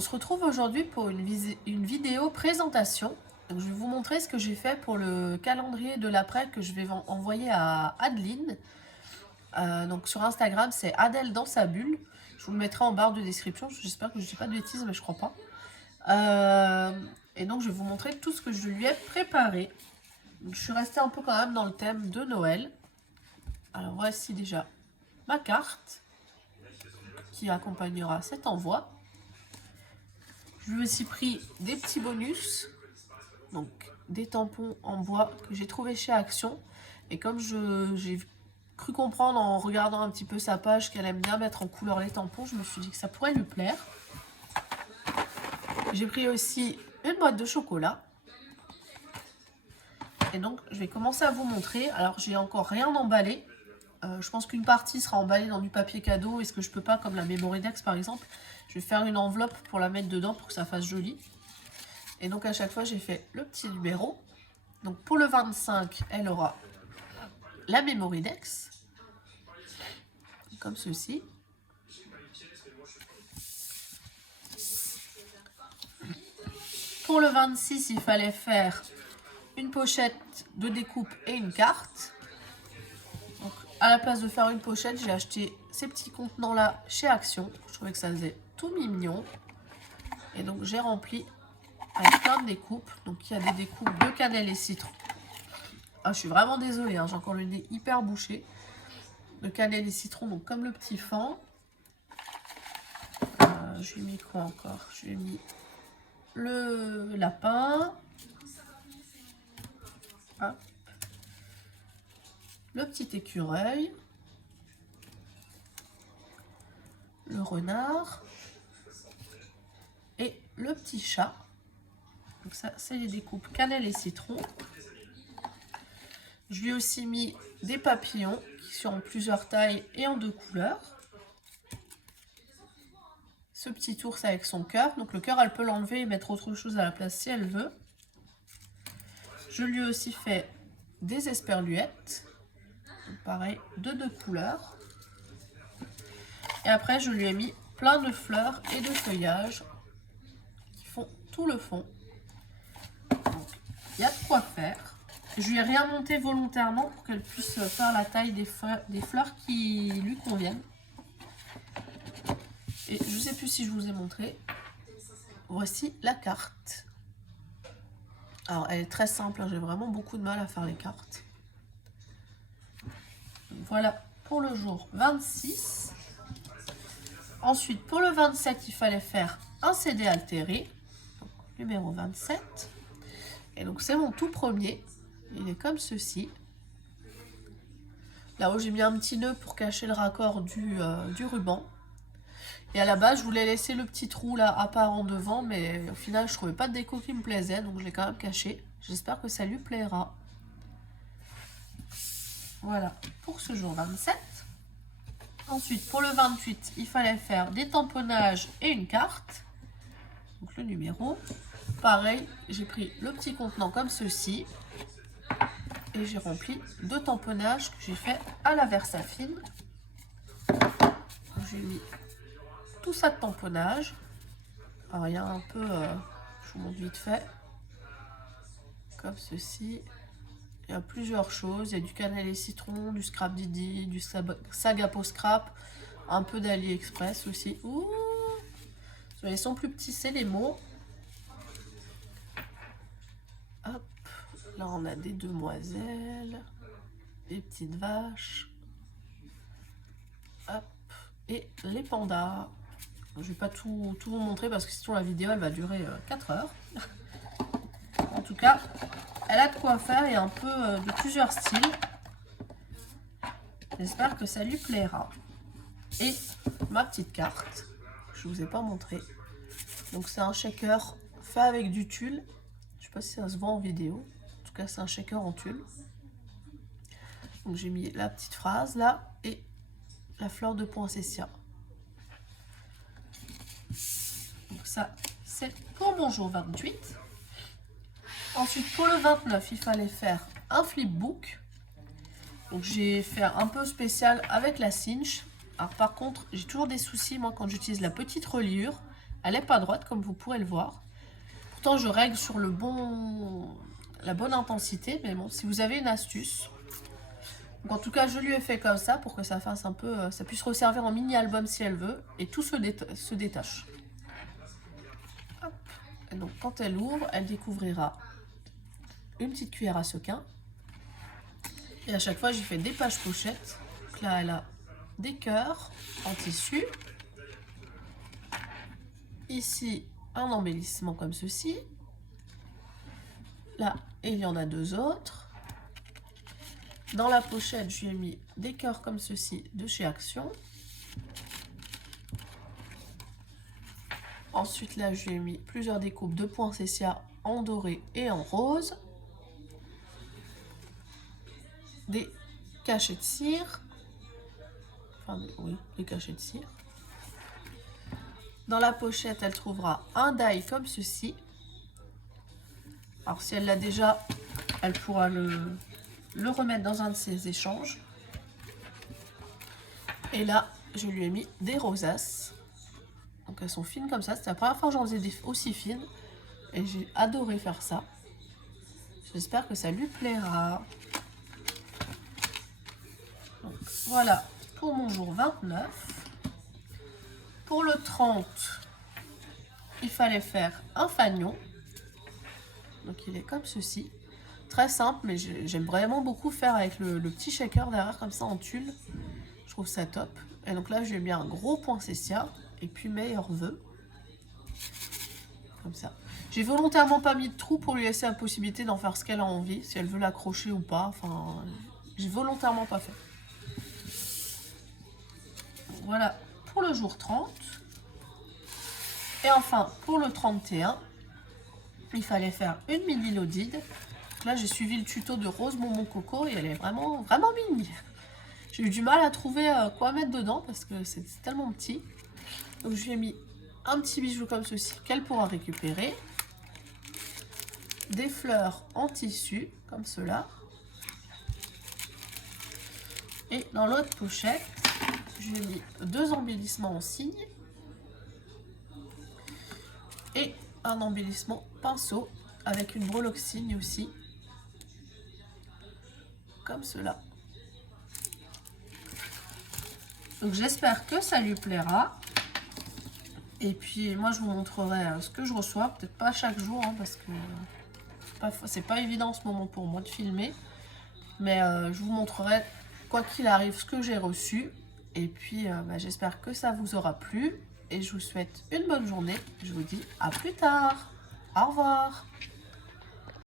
On se retrouve aujourd'hui pour une vidéo présentation. Donc, je vais vous montrer ce que j'ai fait pour le calendrier de l'après que je vais envoyer à Adeline. Donc sur Instagram, c'est Adèle dans sa bulle. Je vous le mettrai en barre de description. J'espère que je ne dis pas de bêtises, mais je crois pas. Et donc je vais vous montrer tout ce que je lui ai préparé. Donc, je suis restée un peu quand même dans le thème de Noël. Alors voici déjà ma carte qui accompagnera cet envoi. Je lui ai aussi pris des petits bonus, donc des tampons en bois que j'ai trouvé chez Action. Et comme j'ai cru comprendre en regardant un petit peu sa page qu'elle aime bien mettre en couleur les tampons, je me suis dit que ça pourrait lui plaire. J'ai pris aussi une boîte de chocolat. Et donc je vais commencer à vous montrer. Alors j'ai encore rien emballé. Je pense qu'une partie sera emballée dans du papier cadeau. Est-ce que je peux pas, comme la Mémoridex par exemple, je vais faire une enveloppe pour la mettre dedans pour que ça fasse joli. Et donc à chaque fois j'ai fait le petit numéro. Donc pour le 25, elle aura la Mémoridex, comme ceci. Pour le 26, il fallait faire une pochette de découpe et une carte. Donc, à la place de faire une pochette, j'ai acheté ces petits contenants là chez Action. Je trouvais que ça faisait tout mignon. Et donc j'ai rempli avec plein de découpes. Donc il y a des découpes de cannelle et citron. Ah, je suis vraiment désolée, hein, j'ai encore le nez hyper bouché. De cannelle et citron, donc comme le petit fan. Je lui ai mis quoi encore? Je lui ai mis le lapin. Hop. Le petit écureuil. Le renard. Et le petit chat. Donc ça, c'est les découpes cannelle et citron. Je lui ai aussi mis des papillons qui sont en plusieurs tailles et en 2 couleurs. Ce petit ours avec son cœur. Donc le cœur, elle peut l'enlever et mettre autre chose à la place si elle veut. Je lui ai aussi fait des esperluettes. Donc pareil, de 2 couleurs. Et après, je lui ai mis plein de fleurs et de feuillages qui font tout le fond. Donc, il y a de quoi faire. Je lui ai rien monté volontairement pour qu'elle puisse faire la taille des fleurs qui lui conviennent. Et je ne sais plus si je vous ai montré. Voici la carte. Alors, elle est très simple. Hein, j'ai vraiment beaucoup de mal à faire les cartes. Donc, voilà pour le jour 26. Ensuite, pour le 27, il fallait faire un CD altéré. Donc, numéro 27. Et donc, c'est mon tout premier. Il est comme ceci. Là-haut, j'ai mis un petit nœud pour cacher le raccord du ruban. Et à la base, je voulais laisser le petit trou là apparent devant, mais au final, je trouvais pas de déco qui me plaisait, donc je l'ai quand même caché. J'espère que ça lui plaira. Voilà pour ce jour 27. Ensuite, pour le 28, il fallait faire des tamponnages et une carte. Donc le numéro. Pareil, j'ai pris le petit contenant comme ceci. Et j'ai rempli 2 tamponnages que j'ai fait à la Versafine. J'ai mis tout ça de tamponnage. Alors il y a un peu, je vous montre vite fait, comme ceci. Il y a plusieurs choses. Il y a du cannelle et citron, du scrap Didi, du Sagapo scrap, un peu d'AliExpress aussi. Ouh, ils sont plus petits, c'est les mots. Hop, là on a des demoiselles, des petites vaches. Hop, et les pandas. Je vais pas tout vous montrer parce que sinon la vidéo elle va durer 4 heures. En tout cas, elle a de quoi faire et un peu de plusieurs styles. J'espère que ça lui plaira. Et ma petite carte, je vous ai pas montré. Donc c'est un shaker fait avec du tulle. Je sais pas si ça se voit en vidéo. En tout cas, c'est un shaker en tulle. Donc j'ai mis la petite phrase là et la fleur de poinsettia. Donc ça, c'est pour mon jour 28. Ensuite, pour le 29, il fallait faire un flipbook. Donc j'ai fait un peu spécial avec la cinch. Alors par contre, j'ai toujours des soucis, moi, quand j'utilise la petite reliure, Elle n'est pas droite comme vous pourrez le voir. Pourtant je règle sur la bonne intensité, mais bon, si vous avez une astuce. Donc, en tout cas je lui ai fait comme ça pour que ça fasse un peu, ça puisse resservir en mini album si elle veut, et tout se détache. Hop. Et donc quand elle ouvre, elle découvrira une petite cuillère à sequin. Et à chaque fois j'ai fait des pages pochettes. Donc là elle a des cœurs en tissu. Ici un embellissement comme ceci. Là il y en a deux autres. Dans la pochette je lui ai mis des cœurs comme ceci de chez Action. Ensuite là je lui ai mis plusieurs découpes de poinsettia en doré et en rose. Des cachets de cire. Enfin oui, des cachets de cire. Dans la pochette, elle trouvera un die comme ceci. Alors si elle l'a déjà, elle pourra le remettre dans un de ses échanges. Et là, je lui ai mis des rosaces. Donc elles sont fines comme ça. C'était la première fois que j'en faisais aussi fines. Et j'ai adoré faire ça. J'espère que ça lui plaira. Donc voilà pour mon jour 29. Pour le 30, il fallait faire un fanion. Donc il est comme ceci. Très simple, mais j'aime vraiment beaucoup faire avec le petit shaker derrière comme ça en tulle. Je trouve ça top. Et donc là, je lui ai mis un gros poinsettia. Et puis meilleurs vœux. Comme ça. J'ai volontairement pas mis de trou pour lui laisser la possibilité d'en faire ce qu'elle a envie. Si elle veut l'accrocher ou pas. Enfin, j'ai volontairement pas fait. Voilà pour le jour 30. Et enfin, pour le 31, il fallait faire une mini lodide. Là, j'ai suivi le tuto de Rose Bonbon Coco et elle est vraiment, vraiment mini. J'ai eu du mal à trouver quoi mettre dedans parce que c'est tellement petit. Donc, je lui ai mis un petit bijou comme ceci qu'elle pourra récupérer. Des fleurs en tissu, comme cela. Et dans l'autre pochette, je lui ai mis deux embellissements en cygne. Et un embellissement pinceau avec une breloque cygne aussi. Comme cela. Donc j'espère que ça lui plaira. Et puis moi je vous montrerai ce que je reçois. Peut-être pas chaque jour hein, parce que c'est pas évident en ce moment pour moi de filmer. Mais je vous montrerai quoi qu'il arrive ce que j'ai reçu. Et puis j'espère que ça vous aura plu. Et je vous souhaite une bonne journée. Je vous dis à plus tard. Au revoir.